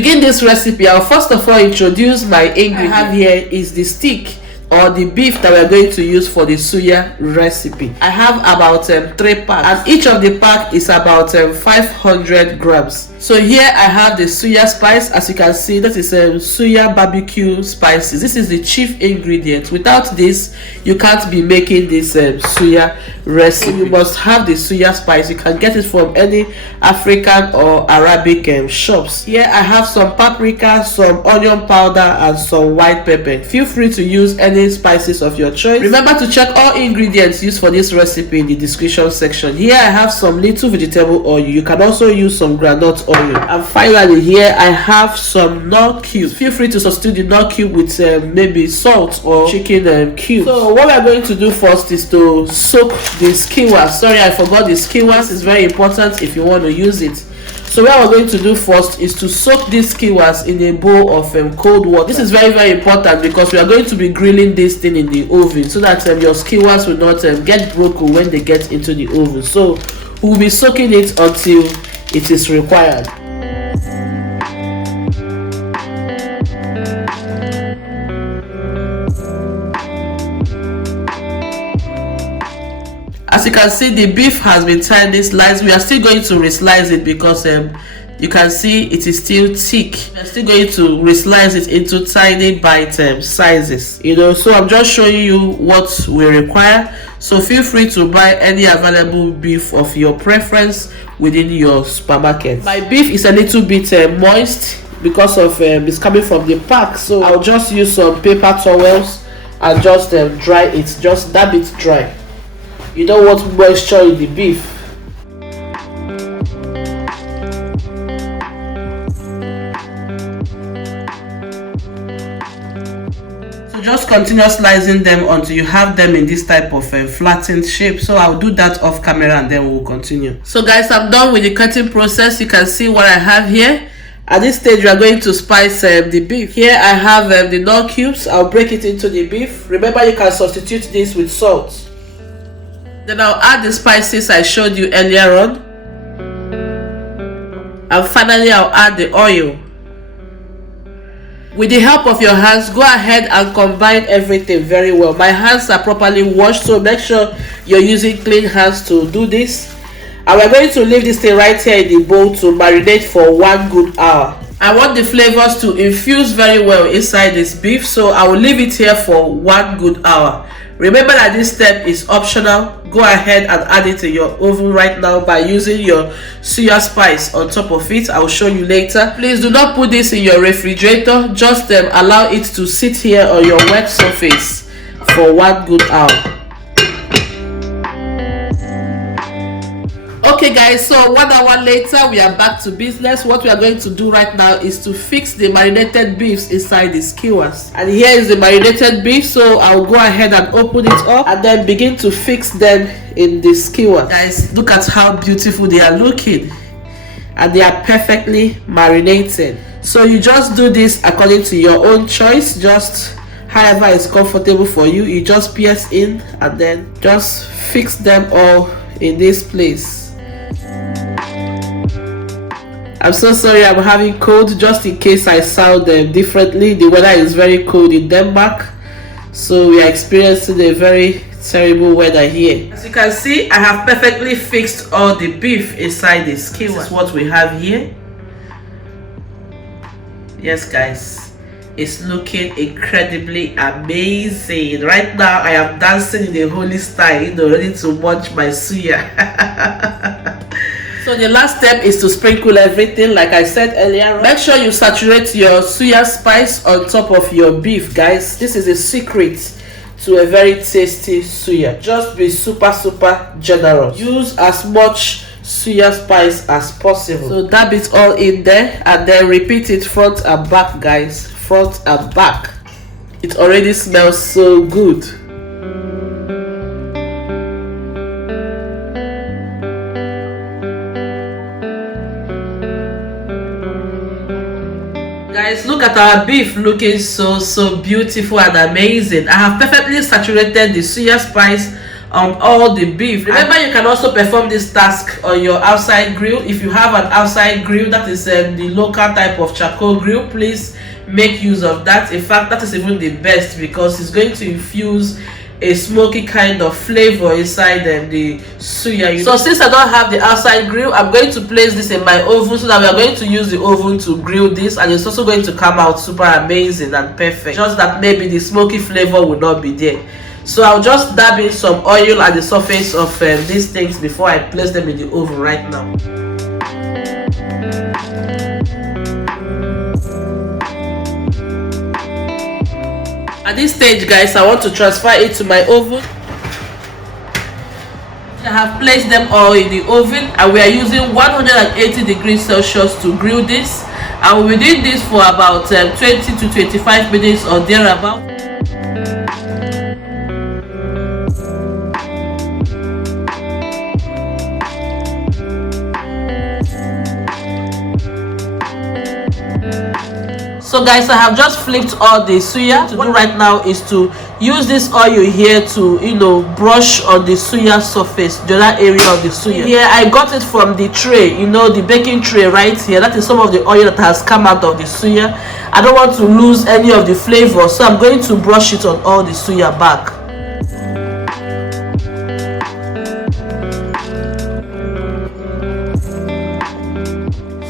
begin this recipe, I'll first of all introduce my ingredient. I have here is the stick or the beef that we're going to use for the suya recipe. I have about 3 packs, and each of the pack is about 500 grams. So here I have the suya spice. As you can see, that is Suya Barbecue spices. This is the chief ingredient. Without this, you can't be making this suya recipe. You must have the suya spice. You can get it from any African or Arabic shops. Here I have some paprika, some onion powder, and some white pepper. Feel free to use any spices of your choice. Remember to check all ingredients used for this recipe in the description section. Here I have some little vegetable oil. You can also use some groundnut oil. And finally, here I have some KNOR cubes. Feel free to substitute the KNOR cube with maybe salt or chicken cubes. So what we are going to do first is to soak the skewers. Sorry, I forgot the skewers. It's very important if you want to use it. So what we're going to do first is to soak these skewers in a bowl of cold water. This is very, very important because we are going to be grilling this thing in the oven, so that your skewers will not get broken when they get into the oven. So we'll be soaking it until it is required. As you can see, the beef has been thinly sliced. We are still going to reslice it because you can see it is still thick. We are still going to reslice it into tiny bite sizes. So I'm just showing you what we require. So feel free to buy any available beef of your preference within your supermarket. My beef is a little bit moist because of it's coming from the pack. So I'll just use some paper towels and just dry it. Just dab it dry. You don't want moisture in the beef. So just continue slicing them until you have them in this type of flattened shape. So I'll do that off camera and then we'll continue. So guys, I'm done with the cutting process. You can see what I have here. At this stage, we are going to spice the beef. Here I have the KNOR cubes. I'll break it into the beef. Remember, you can substitute this with salt. Then I'll add the spices I showed you earlier on. And finally, I'll add the oil. With the help of your hands, go ahead and combine everything very well. My hands are properly washed, so make sure you're using clean hands to do this. And we're going to leave this thing right here in the bowl to marinate for 1 good hour. I want the flavors to infuse very well inside this beef, so I will leave it here for 1 good hour. Remember that this step is optional. Go ahead and add it to your oven right now by using your suya spice on top of it. I will show you later. Please do not put this in your refrigerator. Just allow it to sit here on your wet surface for 1 good hour. Okay guys, so 1 hour later we are back to business. What we are going to do right now is to fix the marinated beefs inside the skewers. And here is the marinated beef, so I'll go ahead and open it up and then begin to fix them in the skewer. Guys, look at how beautiful they are looking, and they are perfectly marinated. So you just do this according to your own choice, just however is comfortable for you. You just pierce in and then just fix them all in this place. I'm so sorry, I'm having cold, just in case I sound differently. The weather is very cold in Denmark, so we are experiencing a very terrible weather here. As you can see, I have perfectly fixed all the beef inside the skewer. This is what we have here. Yes guys, it's looking incredibly amazing. Right now I am dancing in the holy style, ready to munch my suya. So the last step is to sprinkle everything like I said earlier. Make sure you saturate your suya spice on top of your beef, guys. This is a secret to a very tasty suya. Just be super generous. Use as much suya spice as possible. So dab it all in there and then repeat it front and back, guys. Front and back. It already smells so good. Guys, look at our beef looking so beautiful and amazing. I have perfectly saturated the suya spice on all the beef. Remember, you can also perform this task on your outside grill. If you have an outside grill, that is the local type of charcoal grill, please make use of that. In fact, that is even the best because it's going to infuse a smoky kind of flavor inside the suya. So since I don't have the outside grill, I'm going to place this in my oven so that we are going to use the oven to grill this, and it's also going to come out super amazing and perfect, just that maybe the smoky flavor will not be there. So I'll just dab in some oil at the surface of these things before I place them in the oven right now. At this stage, guys, I want to transfer it to my oven. I have placed them all in the oven, and we are using 180 degrees Celsius to grill this, and we'll be doing this for about 20 to 25 minutes or thereabout. So guys, I have just flipped all the suya. To do right now is to use this oil here to brush on the suya surface, the other area of the suya. Here I got it from the tray, the baking tray right here. That is some of the oil that has come out of the suya. I don't want to lose any of the flavor, so I'm going to brush it on all the suya back.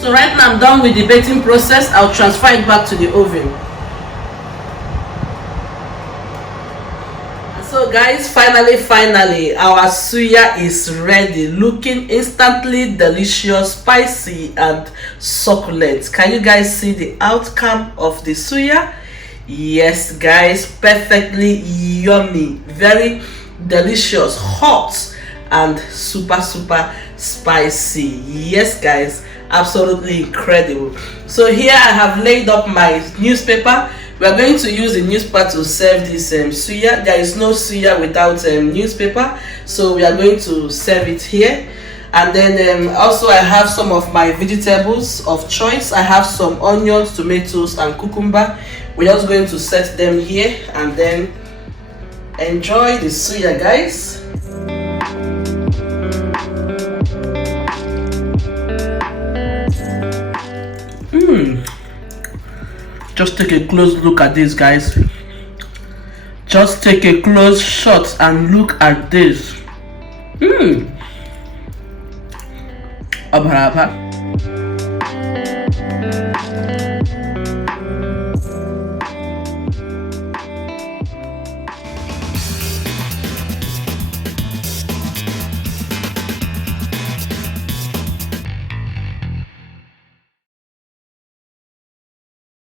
So right now I'm done with the baking process. I'll transfer it back to the oven. So guys, finally our suya is ready, looking instantly delicious, spicy and succulent. Can you guys see the outcome of the suya? Yes guys, perfectly yummy, very delicious, hot and super spicy. Yes guys, absolutely incredible. So here I have laid up my newspaper. We are going to use the newspaper to serve this suya. There is no suya without newspaper, so we are going to serve it here. And then also I have some of my vegetables of choice. I have some onions, tomatoes and cucumber. We're just going to set them here and then enjoy the suya, guys. Just take a close look at this, guys. Just take a close shot and look at this. Abraham.